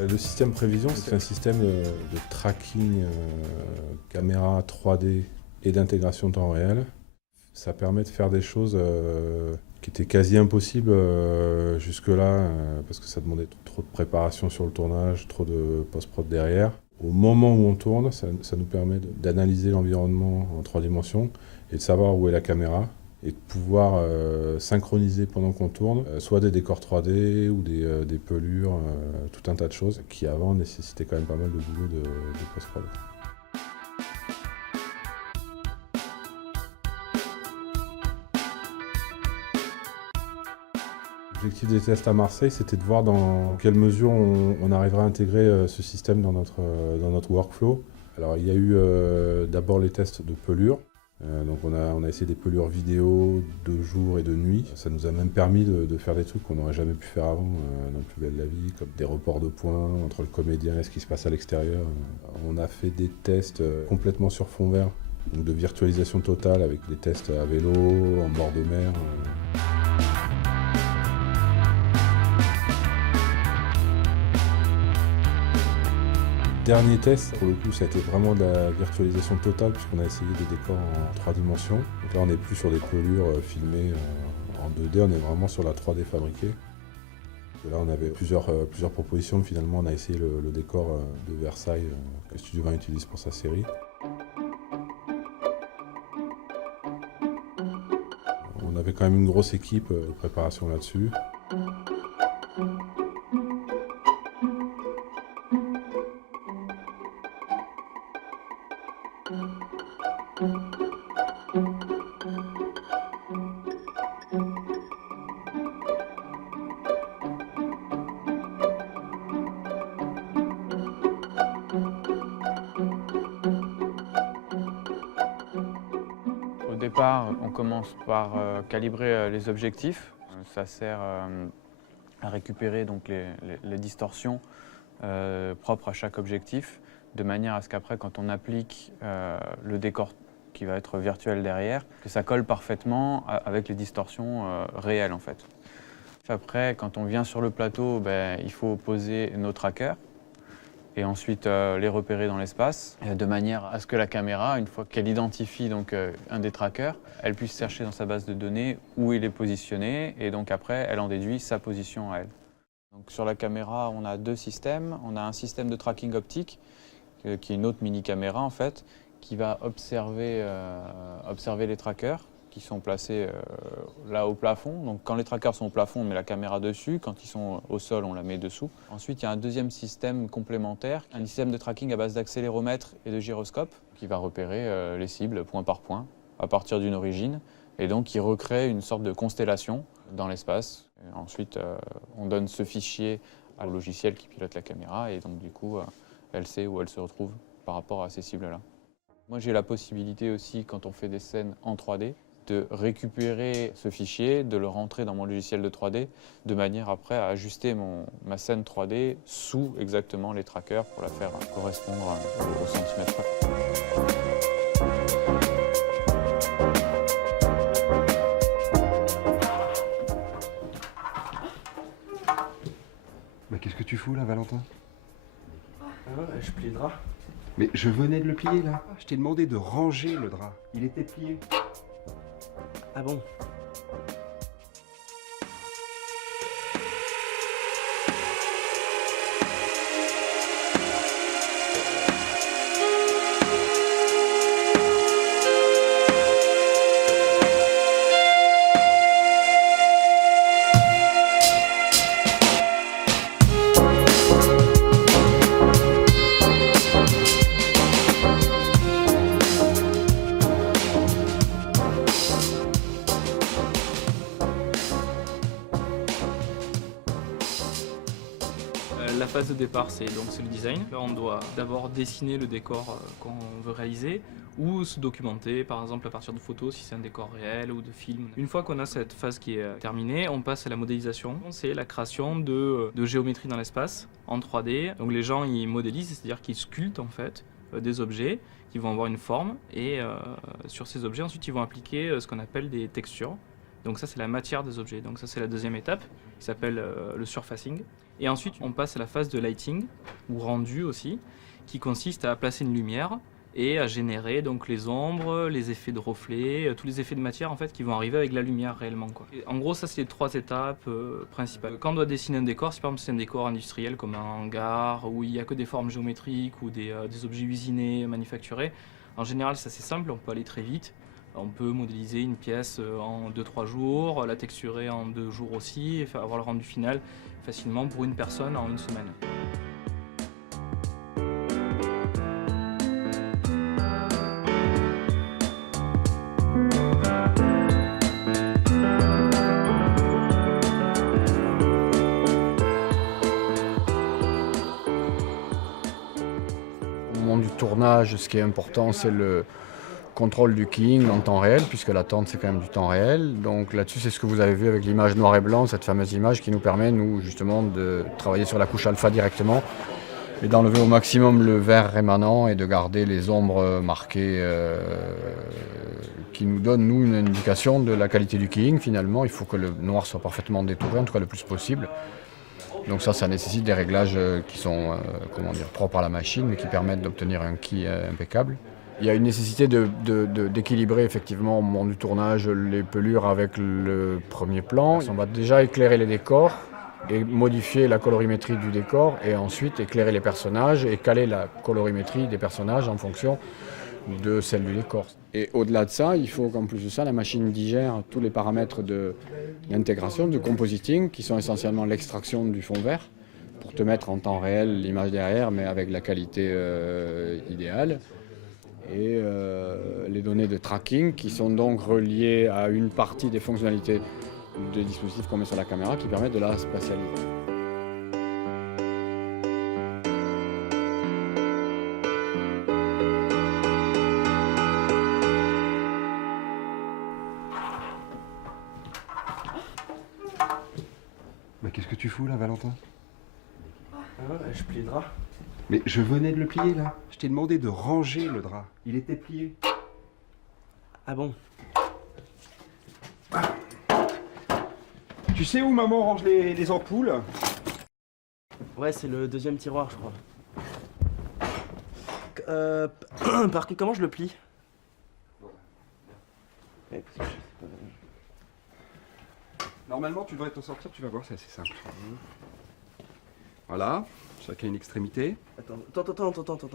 Le système prévision, c'est un système de tracking caméra 3D et d'intégration temps réel. Ça permet de faire des choses qui étaient quasi impossibles jusque-là, parce que ça demandait trop de préparation sur le tournage, trop de post-prod derrière. Au moment où on tourne, ça nous permet d'analyser l'environnement en 3 dimensions et de savoir où est la caméra et de pouvoir synchroniser pendant qu'on tourne, soit des décors 3D ou des pelures, tout un tas de choses qui avant nécessitaient quand même pas mal de boulot de post-prod. L'objectif des tests à Marseille, c'était de voir dans quelle mesure on arriverait à intégrer ce système dans notre workflow. Alors il y a eu d'abord les tests de pelures. Donc on a essayé des pelures vidéo de jour et de nuit. Ça nous a même permis de faire des trucs qu'on n'aurait jamais pu faire avant dans Plus belle la vie, comme des reports de points entre le comédien et ce qui se passe à l'extérieur. On a fait des tests complètement sur fond vert, donc de virtualisation totale avec des tests à vélo, en bord de mer. Dernier test, pour le coup, ça a été vraiment de la virtualisation totale puisqu'on a essayé des décors en 3 dimensions. Donc là, on n'est plus sur des pelures filmées en 2D, on est vraiment sur la 3D fabriquée. Et là, on avait plusieurs propositions. Finalement, on a essayé le décor de Versailles que Studio 20 utilise pour sa série. On avait quand même une grosse équipe de préparation là-dessus. Au départ, on commence par calibrer les objectifs. Ça sert à récupérer donc les distorsions propres à chaque objectif, de manière à ce qu'après, quand on applique le décor qui va être virtuel derrière, que ça colle parfaitement avec les distorsions réelles en fait. Après, quand on vient sur le plateau, il faut poser nos trackers et ensuite les repérer dans l'espace, de manière à ce que la caméra, une fois qu'elle identifie donc, un des trackers, elle puisse chercher dans sa base de données où il est positionné, et donc après, elle en déduit sa position à elle. Donc, sur la caméra, on a 2 systèmes. On a un système de tracking optique, qui est une autre mini-caméra en fait, qui va observer les trackers qui sont placés là au plafond. Donc quand les trackers sont au plafond, on met la caméra dessus. Quand ils sont au sol, on la met dessous. Ensuite, il y a un deuxième système complémentaire, un système de tracking à base d'accéléromètre et de gyroscope qui va repérer les cibles point par point à partir d'une origine et donc qui recrée une sorte de constellation dans l'espace. Ensuite, on donne ce fichier au logiciel qui pilote la caméra et donc du coup, elle sait où elle se retrouve par rapport à ces cibles-là. Moi, j'ai la possibilité aussi, quand on fait des scènes en 3D, de récupérer ce fichier, de le rentrer dans mon logiciel de 3D, de manière après à ajuster ma scène 3D sous exactement les trackers pour la faire correspondre au centimètre près. Mais qu'est-ce que tu fous là, Valentin? Je plie le drap. Mais je venais de le plier là. Je t'ai demandé de ranger le drap. Il était plié. Ah bon? La phase de départ, c'est le design. Là, on doit d'abord dessiner le décor qu'on veut réaliser ou se documenter, par exemple à partir de photos si c'est un décor réel ou de film. Une fois qu'on a cette phase qui est terminée, on passe à la modélisation. C'est la création de géométrie dans l'espace en 3D. Donc les gens ils modélisent, c'est-à-dire qu'ils sculptent en fait des objets qui vont avoir une forme et sur ces objets ensuite ils vont appliquer ce qu'on appelle des textures. Donc ça c'est la matière des objets. Donc ça c'est la deuxième étape qui s'appelle le surfacing. Et ensuite, on passe à la phase de lighting, ou rendu aussi, qui consiste à placer une lumière et à générer donc les ombres, les effets de reflets, tous les effets de matière en fait qui vont arriver avec la lumière réellement, quoi. Et en gros, ça c'est les 3 étapes principales. Quand on doit dessiner un décor, si par exemple c'est un décor industriel comme un hangar où il n'y a que des formes géométriques ou des objets usinés, manufacturés, en général c'est assez simple, on peut aller très vite. On peut modéliser une pièce en 2-3 jours, la texturer en 2 jours aussi, et avoir le rendu final facilement pour une personne en 1 semaine. Au moment du tournage, ce qui est important, c'est le contrôle du keying en temps réel, puisque l'attente c'est quand même du temps réel. Donc là-dessus, c'est ce que vous avez vu avec l'image noir et blanc, cette fameuse image qui nous permet, nous, justement, de travailler sur la couche alpha directement et d'enlever au maximum le vert rémanent et de garder les ombres marquées qui nous donnent, nous, une indication de la qualité du keying. Finalement, il faut que le noir soit parfaitement détouré, en tout cas le plus possible. Donc ça nécessite des réglages qui sont propres à la machine, mais qui permettent d'obtenir un key impeccable. Il y a une nécessité d'équilibrer effectivement au moment du tournage les pelures avec le premier plan. On va déjà éclairer les décors et modifier la colorimétrie du décor et ensuite éclairer les personnages et caler la colorimétrie des personnages en fonction de celle du décor. Et au-delà de ça, il faut qu'en plus de ça, la machine digère tous les paramètres d'intégration, de compositing, qui sont essentiellement l'extraction du fond vert, pour te mettre en temps réel l'image derrière, mais avec la qualité idéale. Et les données de tracking, qui sont donc reliées à une partie des fonctionnalités des dispositifs qu'on met sur la caméra, qui permettent de la spatialiser. Mais qu'est-ce que tu fous là, Valentin? Je plie le drap. Mais je venais de le plier là. Je t'ai demandé de ranger le drap. Il était plié. Ah bon? Tu sais où maman range les ampoules? Ouais, c'est le 2e tiroir, je crois. Par contre, comment je le plie? Ouais, parce que je sais pas. Normalement, tu devrais t'en sortir, tu vas voir, c'est assez simple. Voilà, chacun une extrémité. Attends.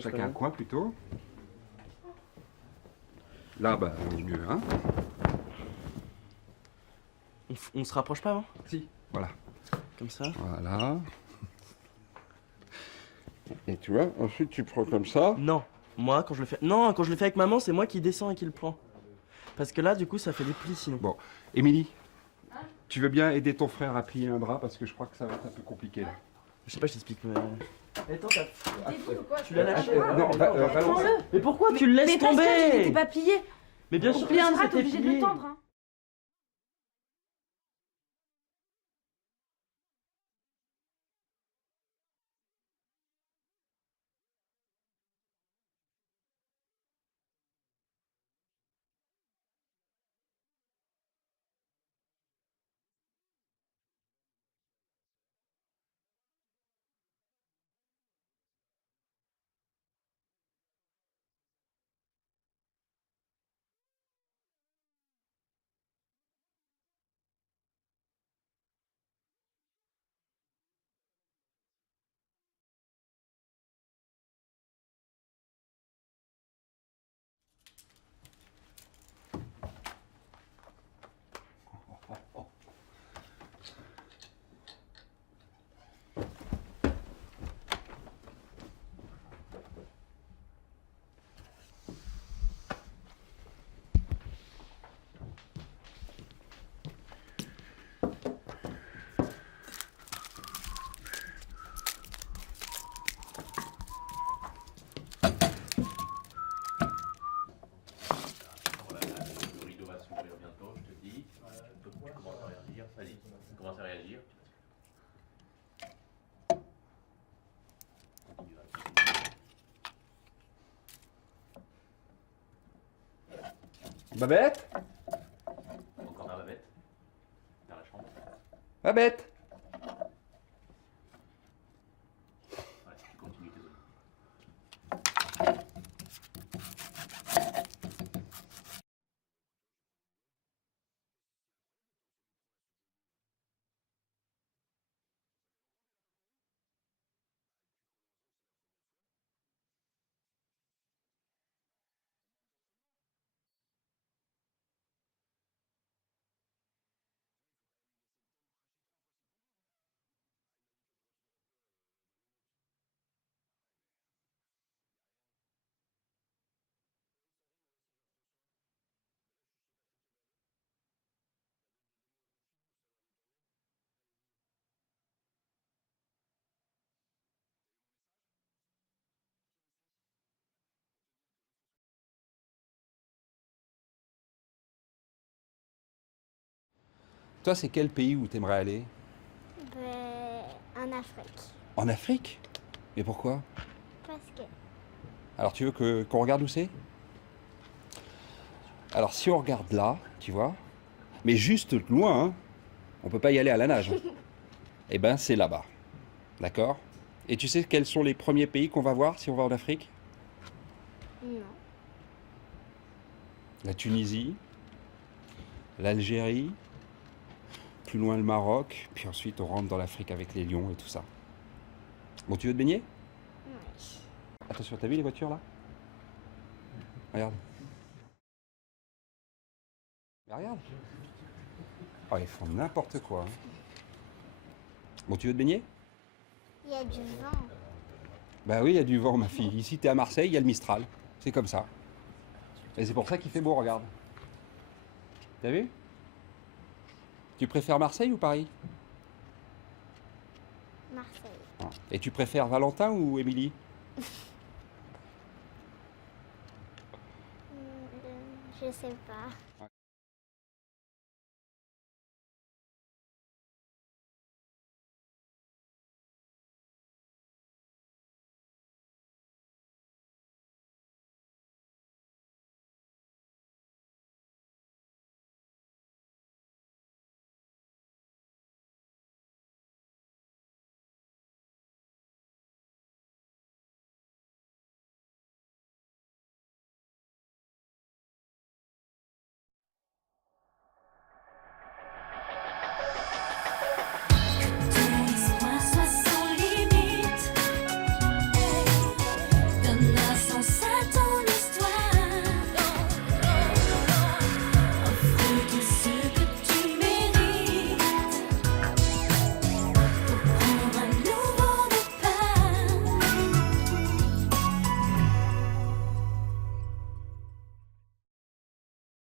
Chacun un coin plutôt. Là, bah, on est mieux, hein? On se rapproche pas avant? Si, voilà. Comme ça? Voilà. Et tu vois, ensuite tu prends comme ça. Non, moi quand je le fais. Non, quand je le fais avec maman, c'est moi qui descends et qui le prends. Parce que là, du coup, ça fait des plis sinon. Bon, Émilie, tu veux bien aider ton frère à plier un drap parce que je crois que ça va être un peu compliqué là. Je sais pas, je t'explique. Mais... Attends, tu l'as l'as lâché. Non, Prends-le. Mais pourquoi tu le laisses Mais parce tomber? que il n'était pas plié. Mais bien Pour sûr, plier un si, drap, t'es c'était obligé de plié. le tendre. Hein. Babette? Encore ma Babette? Dans la chambre. Babette? Toi, c'est quel pays où tu aimerais aller? En Afrique. En Afrique? Mais pourquoi? Parce que Alors, tu veux qu'on regarde où c'est? Alors, si on regarde là, tu vois, mais juste loin, hein, on peut pas y aller à la nage. Eh ben, c'est là-bas. D'accord? Et tu sais quels sont les premiers pays qu'on va voir si on va en Afrique? non. La Tunisie, l'Algérie, plus loin le Maroc, puis ensuite on rentre dans l'Afrique avec les lions et tout ça. Bon, tu veux te baigner? Oui. Attention, t'as vu les voitures là? Regarde. Mais regarde. Oh, ils font n'importe quoi. Hein. Bon, tu veux te baigner? Il y a du vent. Bah oui, il y a du vent, ma fille. Ici, t'es à Marseille, il y a le Mistral. C'est comme ça. Et c'est pour ça qu'il fait beau, regarde. T'as vu? Tu préfères Marseille ou Paris? Marseille. Et tu préfères Valentin ou Émilie? Je sais pas.